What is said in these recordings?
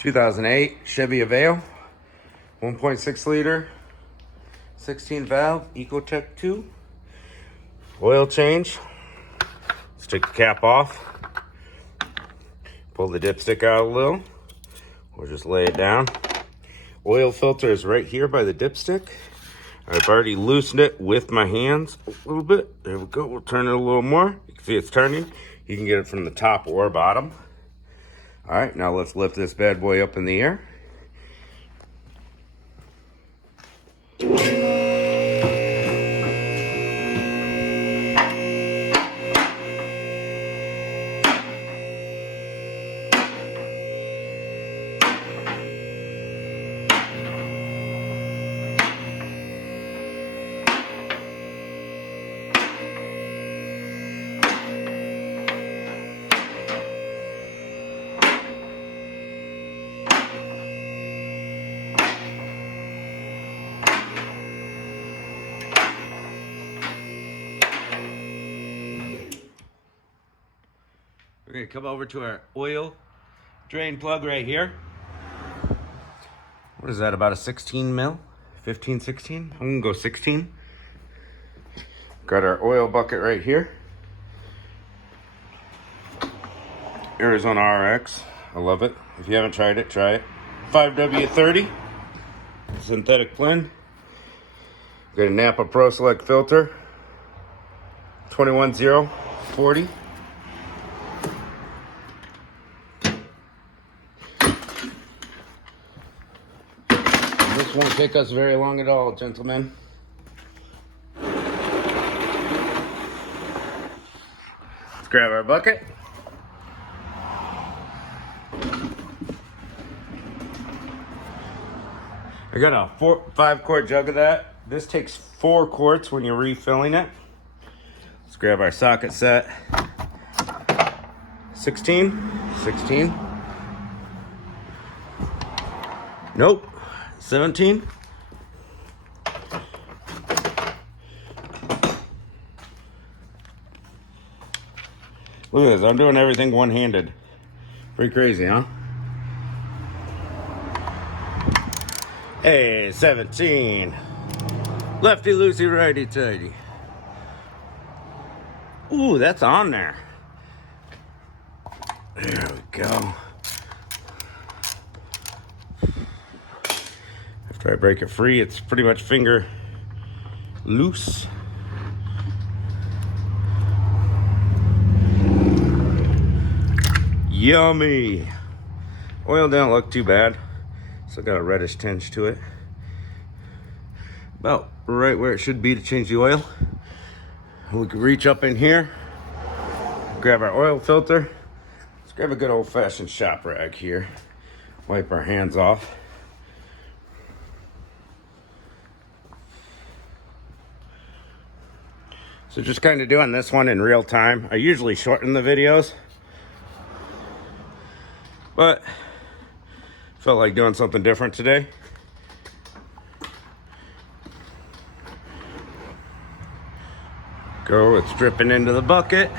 2008 Chevy Aveo, 1.6 liter, 16 valve, Ecotech 2. Oil change. Let's take the cap off. Pull the dipstick out a little. Or just lay it down. Oil filter is right here by the dipstick. I've already loosened it with my hands a little bit. There we go. We'll turn it a little more. You can see it's turning. You can get it from the top or bottom. All right, now let's lift this bad boy up in the air. We're gonna come over to our oil drain plug right here. What is that, about a 16 mil? 15, 16? I'm gonna go 16. Got our oil bucket right here. Arizona RX, I love it. If you haven't tried it, try it. 5W30, synthetic blend. Got a Napa Pro Select filter, 21040. This won't take us very long at all, gentlemen. Let's grab our bucket. I got a 5-quart jug of that. This takes 4 quarts when you're refilling it. Let's grab our socket set. 16. Nope. 17. Look at this, I'm doing everything one-handed. Pretty crazy, huh? Hey, 17. Lefty loosey, righty tighty. Ooh, that's on there. There we go. After I break it free, it's pretty much finger loose. Yummy. Oil don't look too bad. Still got a reddish tinge to it. About right where it should be to change the oil. We can reach up in here, grab our oil filter. Let's grab a good old-fashioned shop rag here. Wipe our hands off. So just kind of doing this one in real time. I usually shorten the videos, but felt like doing something different today. Go, it's dripping into the bucket.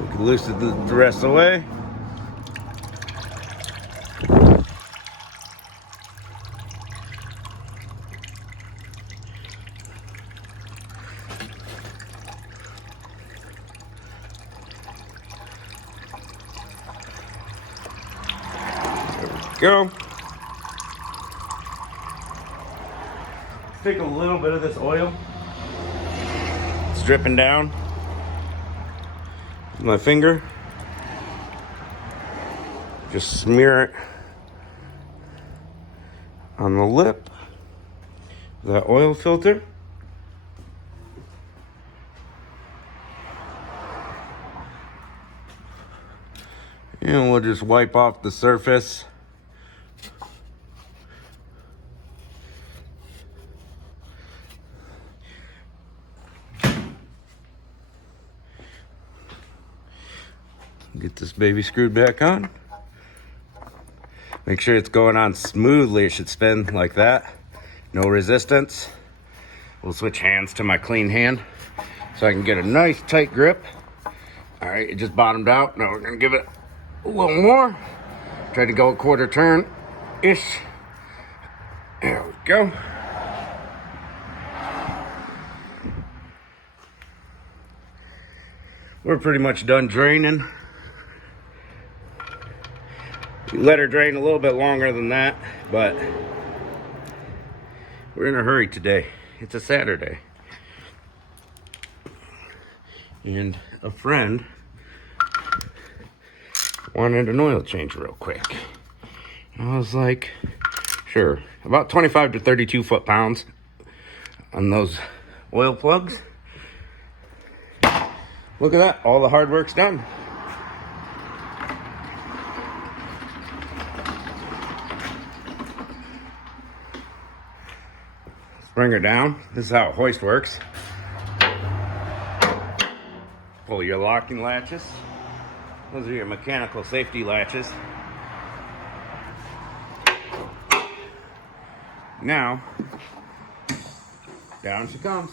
We can loosen the rest of the way. Go. Let's take a little bit of this oil. It's dripping down with my finger. Just smear it on the lip of that oil filter. And we'll just wipe off the surface. Get this baby screwed back on. Make sure it's going on smoothly. It should spin like that. No resistance. We'll switch hands to my clean hand so I can get a nice tight grip. All right, it just bottomed out. Now we're gonna give it a little more. Try to go a quarter turn-ish. There we go. We're pretty much done draining. We let her drain a little bit longer than that, but we're in a hurry today. It's a Saturday. And a friend wanted an oil change real quick. And I was like, sure. About 25 to 32 foot-pounds on those oil plugs. Look at that, all the hard work's done. Let's bring her down. This is how a hoist works. Pull your locking latches. Those are your mechanical safety latches. Now, down she comes.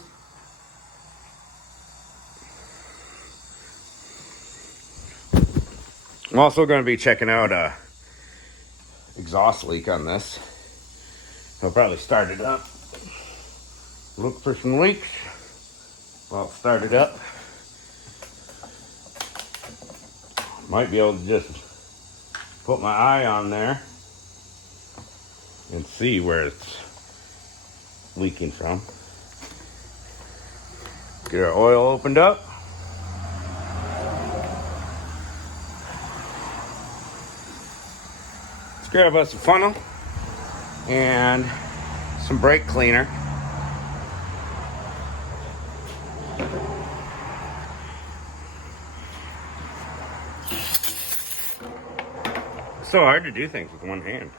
I'm also going to be checking out a exhaust leak on this. I'll probably start it up. Look for some leaks. Well, start it up. Might be able to just put my eye on there and see where it's leaking from. Get our oil opened up. Let's grab us a funnel and some brake cleaner. It's so hard to do things with one hand.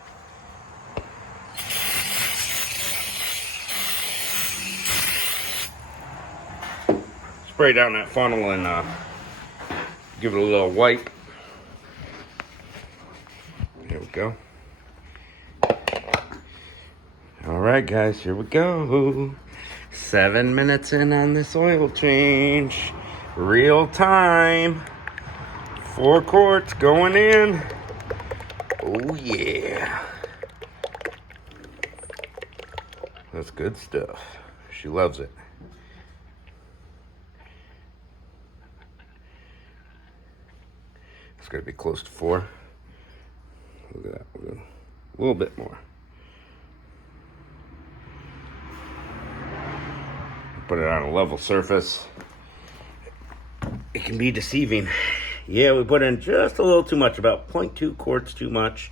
Spray down that funnel and give it a little wipe. There we go. All right, guys, here we go. 7 minutes in on this oil change. Real time. 4 quarts going in. Oh, yeah. That's good stuff. She loves it. It's gonna be close to 4. Look at that. A little bit more. Put it on a level surface. It can be deceiving. Yeah, we put in just a little too much, about 0.2 quarts too much.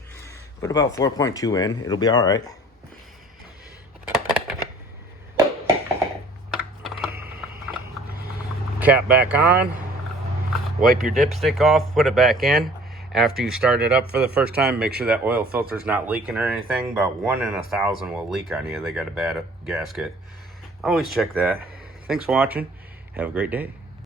Put about 4.2 in. It'll be all right. Cap back on. Wipe your dipstick off, put it back in. After you start it up for the first time, make sure that oil filter's not leaking or anything. About 1 in 1,000 will leak on you. They got a bad gasket. Always check that. Thanks for watching. Have a great day.